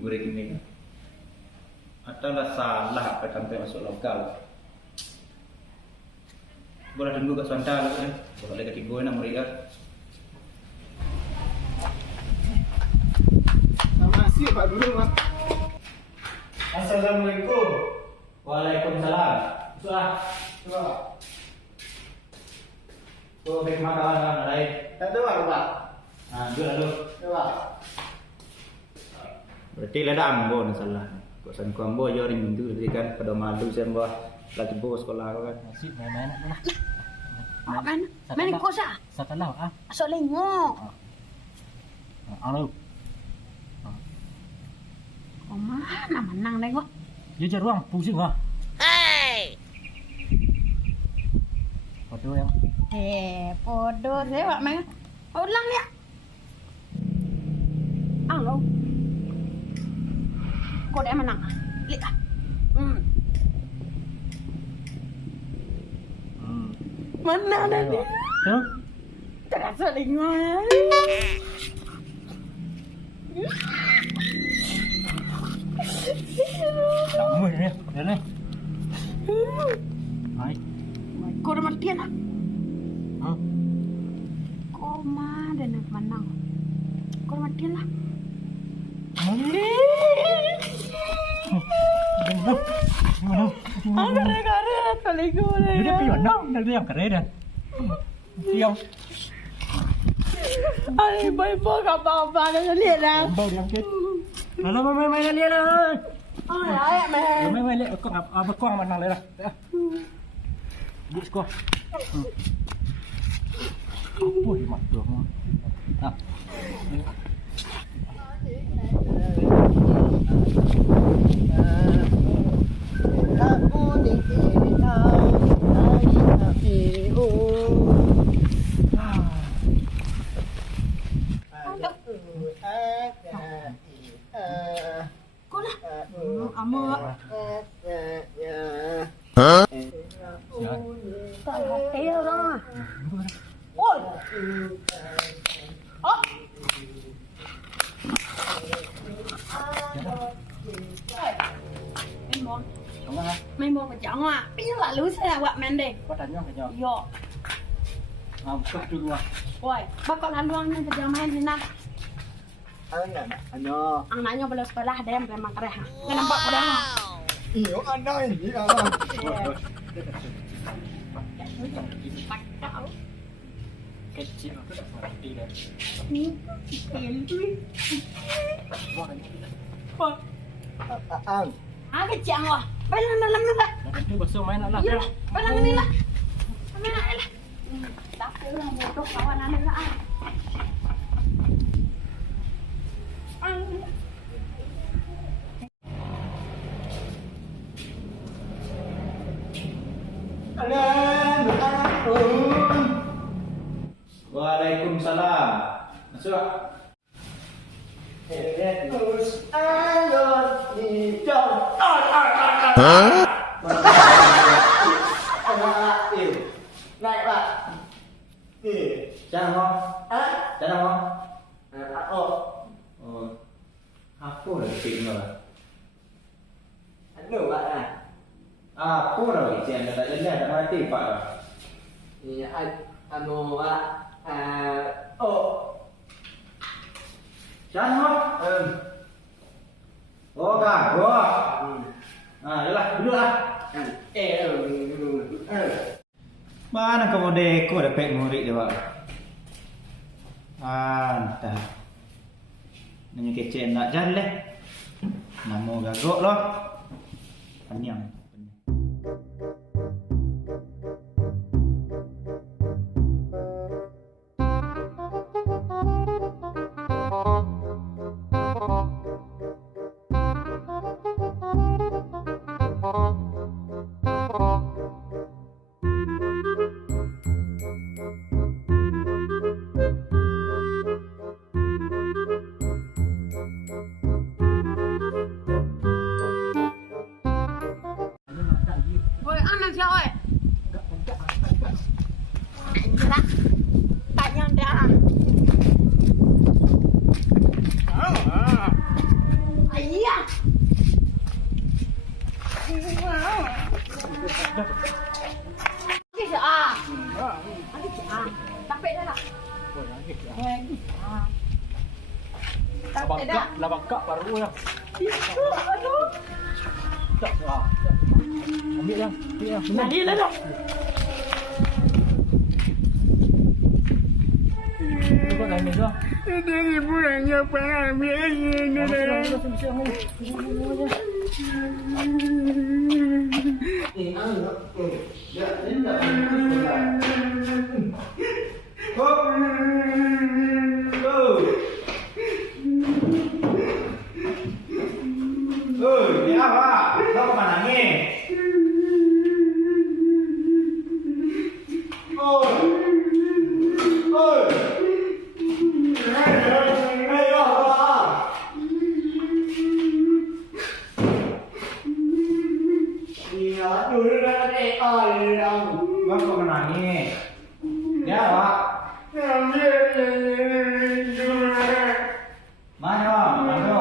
break ini. Adalah salah apa sampai masuk lokal. Boleh tunggu ke Santal kan? Boleh ke Tigo nak mereka. Masih Pak dulu Mas. Assalamualaikum. Waalaikumsalam. Coba. Tuh baik makanan kan lain. Tak tahu Pak. Nah, dulu. Coba. Berarti lada ambo na salah. Kok san ko ambo yo ring minggu tadi kan pada malu saya ambo lagi bos sekolah ko kan. Masih main-main mana? Main kosa. Setelah Asal lengok. Alo. Oh mana menang nengok. Dia jar ruang pusing wah. Foto yang. Podo saya Pak main. Ulang ya. Alo. Kau dah menang. Lihat. Mana dah dia? Tuh. Terasa lengok. Tak mui ni. Dah ni. Hai. Kau dah mati nak? Ha? Kau mana nak menang? Kau dah mati lah. Ada negara paling gua. Dia pergi mana? Dia yang keren dah. Siang. Ay, boy po apa na lihat dah. Bau dia angkat. Mana main dia dah. Ay, man. Main lihat kau apa kau mana le dah. Di sekolah. Apa dia mak tu? Ha. Mày mua mà chọn à? Bây giờ là lưới xe quạ men đi. Kau tanya ke jawab. Yo. Buka dulu ah. Oi, bakal laluan yang kerja main di nak. Ano. Ang nanya belum sekolah ada yang memang kereh. Kau nampak pada apa? Iyo ano ini lah. Kecil aku tak ngerti dah. Ang. Ah, kecil ah. Balang dalam ni lah. Dah tu besok main nak lah. Ya, balang ni lah. Main lah. Tak perlu bodoh kawan anak lah. Waalaikumsalam. Masuk. Naik Pak. Jangan mau. Jangan mau. Oh. Oh. Apa lagi cik ni? Anu Pak lah. Apa lagi cik anda tak jelas tak mati Pak? Ni anu Pak. Oh. Jangan mau. Oh kan, oh. Yalah, duduklah. Mana kamu deko dapat murid dia Pak? Entah. Nanya kecil nak jalan. Nama gagok loh. Panjang. Anak siapa? Jelas. Tanya dah. Ayi. Cái gì à? Cái gì à? Tắt bệ đây là. Tắt bệ đây. Lah bangkak baru ya. Aduh. Tak. Ambil dah. Jadi lah dong. Kau dah ni dah. Ini bulannya ambil ini. Ni apa? Kau ke mana ni? Kau ke mana ni? Ni apa? Mana? Mana?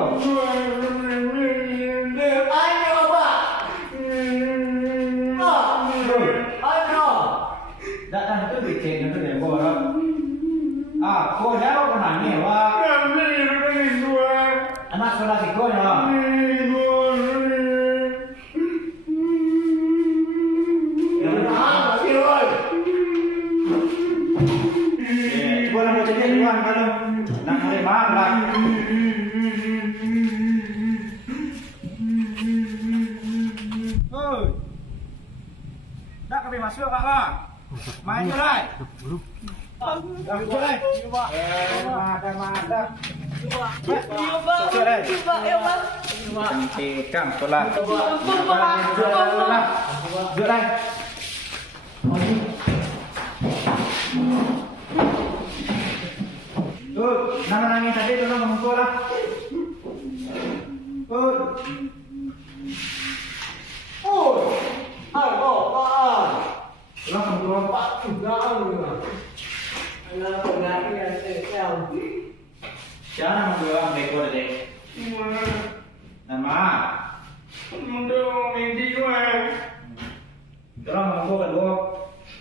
Datang tu bikin tu demo orang. Kau dah ke mana ni? Wah, anak sekolah si kau ya. Cuba nak baca dia duluan kalau nak cari maaf lah. Oi, dah kami masuk kak bang. Main je lah. Dah masuk lah. Mada. Cantik kang sekolah. Duduk lah. Nama nangis tadi tolong memukul lah. Tolong memukul. Siapa nama dua dekor dek? Nama? Tolong memukul kedua.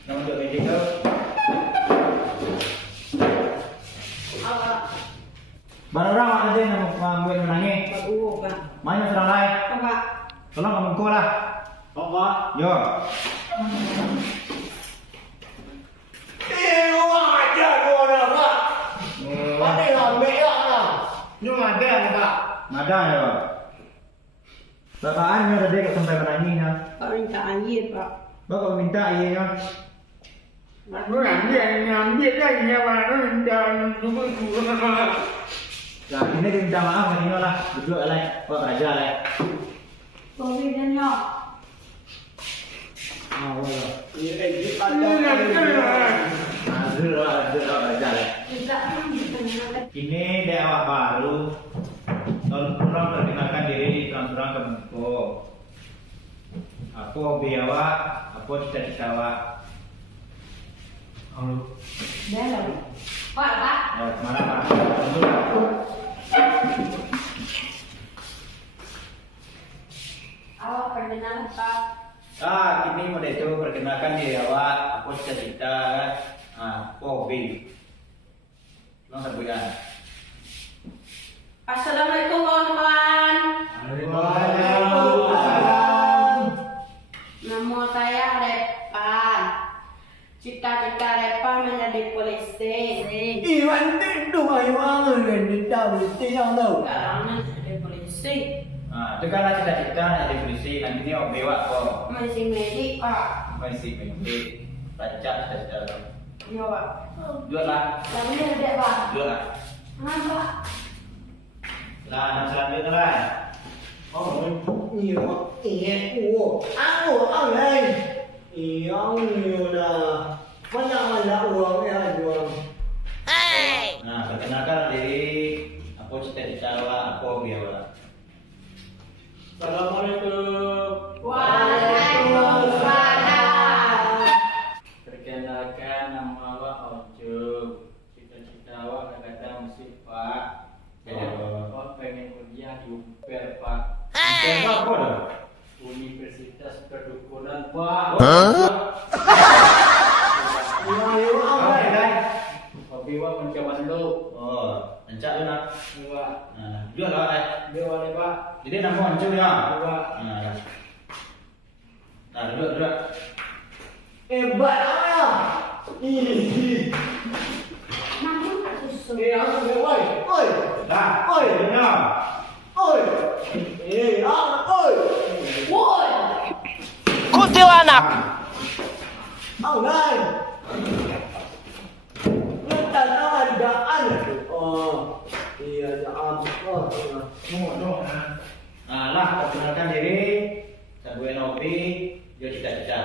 Nama dua medik tu. Barang orang ada yang membuat menangis. Mana serang lain? Tolong memukul lah. Yo. Ada ya Pak. Bapaknya ada dek sampai menangis ya. Pak minta air Pak. Bapak minta iya ya. Lah ini dia minta maaf kan lah. Duduk lah. Pak raja lah. Sorry dan ya. Ada raja lah. Ini dia awak baru. Tolong perkenalkan diri orang ke Menko. Apa hobi awak? Apa cita-cita awak? Dah lah. Pak. Mana Pak? Awak perkenalan Pak. Kini model itu perkenalkan diri awak. Apa cita-cita kan? Apa hobi? Tolong sebutkan. Assalamualaikum kawan-kawan. Waalaikumsalam. Nama saya Repan. Cita-cita Repan menjadi polisi. Sekarang jadi polisi. Itu kan cita-cita nak jadi polisi. Nanti ni hobi awak apa? Masih medik Pak. Masih medik. Baca cita-cita tu. Ya Pak. Jualah. Kami ada Pak. Jualah. Apa? Lah, selanjutnya lah. Nah, perkenalkan diri. Apa cita-cita awak? Apa hobi awak? Assalamualaikum. Waalaikumsalam. Perkenalkan nama awak Ojo. Cita-cita awak kata musik Pak. Awak pengen kuliah di UPR Pak. Apa dah? Universitas Kedukunan Pak. Oke, dai. Hobi wa pencawan lu. Oh, encak tu nak. Dua. Nah, jual lah, dai. Dua ni Pak. Jadi nama hancur ya. Dua. Nah, dah. Nah, duduk. Hebat ya. Ih. Namun tak susun. Aku oi. Oi. Dah. Oi. Ya. Oi. Oi. Woi. Kuntilanak. Au nai. Kita adaan. Oh. Iya, jam. Oh. Nah, lah, perkenalkan diri. Saya gue Novi. Dia cita-cita.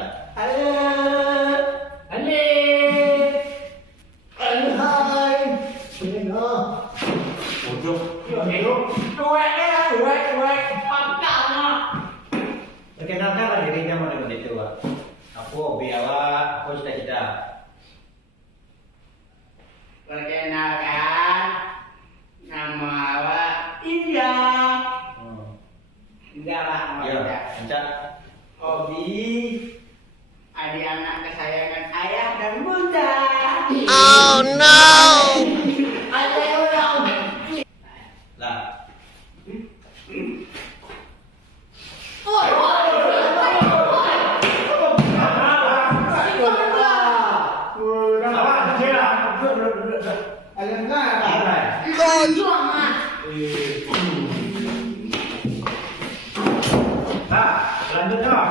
Perkenalkan dirinya mau dapat itu, Pak. Aku biawa, aku cita-cita. Perkenalkan, nama awak India. India lah nama Ya, India. encak. Hobi, adik-anak kesayangan ayah dan bunda. Ada orang. Lah. Awak kecil lah. Juang ah. Nah, lanjut dong.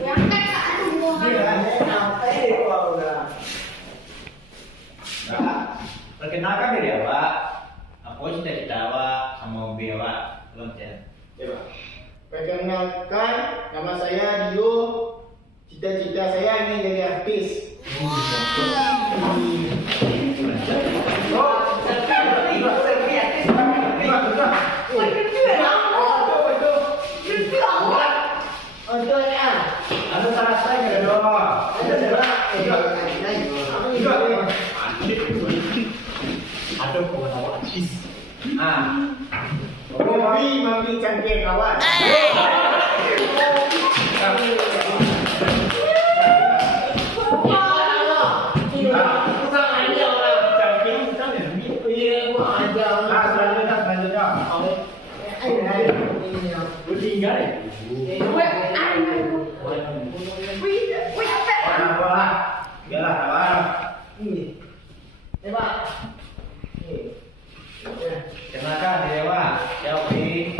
Yang tak ada buang. Nah, perkenalkan diri awak. Aku cita-cita awak sama hobi awak. Loncat. Perkenalkan, nama saya Dio. Cita-cita saya ingin jadi artis. Lalu salah saya ke dong. Aduh, kau tahu artis. Hobi manggil cantik kawan. Kenalkan diri awak. Siapa hobi?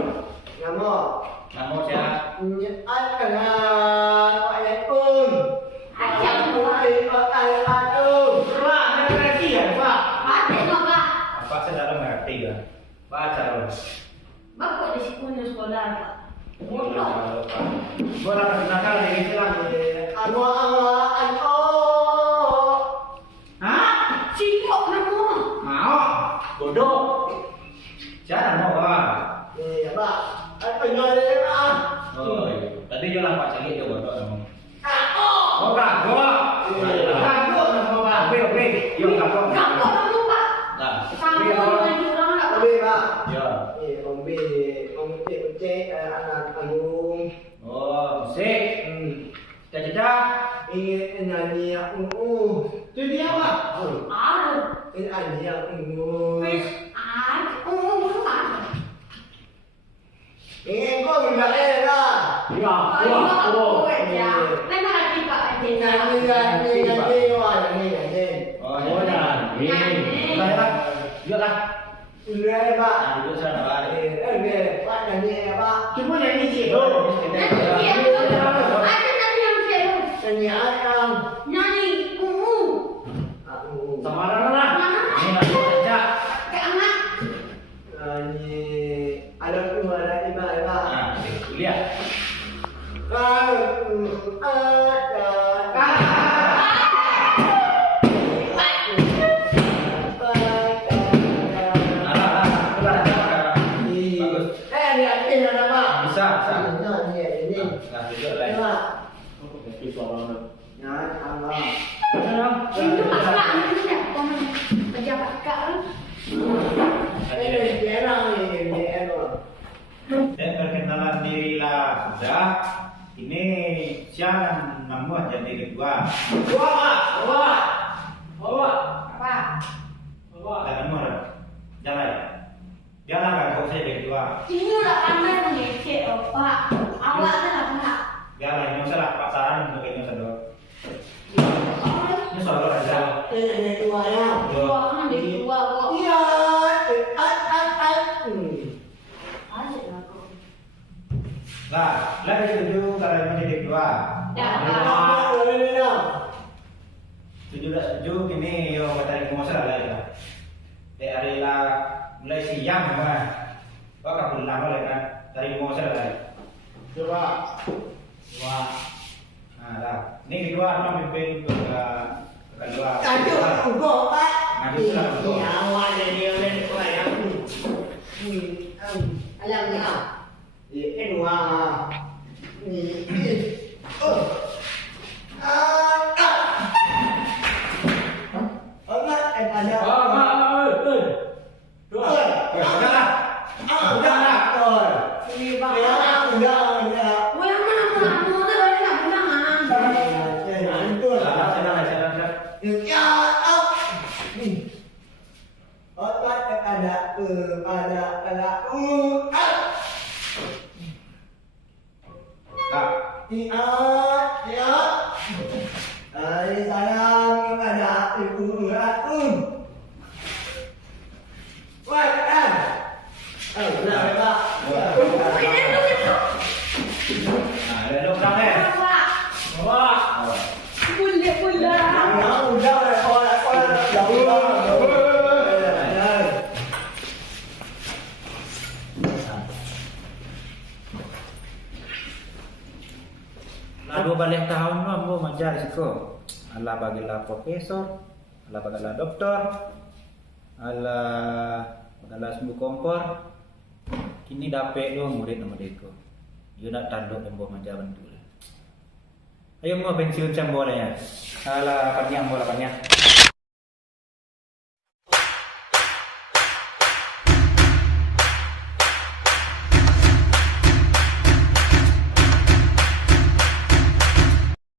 Nama siapa? Apa saya dalam mengerti kan? Baca dong. Bapak di sekolah sekolah Pak. Bodoh. Gua nak perkenalkan diri saya. Hah? Cingkok nama. Mau? Bodoh. Jangan mau bang. Oh, tadi jualan pak cengit tu bodoh kamu. Oh kagok. Kagok nama bang. Oke. Yo kagok. Kampung nama Pak. Nah. Sama Oke, Bang. dengan jurang lah Pak. Ya. Oh, musik. Cita-cita. Itu dia pak. Aduh. Wis ada. Mana? Ya, Oh, ya. Mana lagi Pak Adina? Oh, Oh, ya. dah. Ini. Lah. Yuk lah. Nah, duduk sana balik. Cuma nyanyi sih. Nanti dia. Ada tadi yang saya nyanyi. Samaran lah. Mana? Ini nak cita. Ke anak. Nah, lihat. Itu kakak itu siapa? Pejabat kak. sudah. Ini siang namun jadi kedua. Bawa. Apa? Jangan nomor. Jangan. Jangan kan kau saya kedua. Ini udah pandai mengecek, Pak. Awalnya lah, Pak. Jangan yang salah pasaran untuk ini saudara. Ini soal aja. Ini dua ya. Dua kan ada dua kok. Iya. Ada lah kok. Nah, lagi setuju kalau ini jadi kedua. Ya, Setuju tak setuju kini yo kata mau salah ya. Hari lah mulai siang mah. Kau kapul lama lagi kan. Dari mau salah. Coba. Wah. Nah, dah. Ini kedua apa mimpin ke kedua. Aduh, enggak, Pak. Ngaji sudah betul. Ya, awal dari orang tua yang alam ni ah. Ini dua. Wah, yang mana mau tuh dari nak bilangan. Sayang kepada ibu aku. Wah, kan? Benar, Pak. Nah, ada dong dah eh. Pak. Wah. Bulat. Udah, Dua balik tahun mah gua mengajar siko. Allah bagilah profesor, Allah bagilah doktor, Allah bagilah sembuh kompor. Kini dapat lo murid nama deko. You nak tanduk membawa menjadi betul. Ayo mau pensiun jam boleh ya. Alah panjang bola panjang.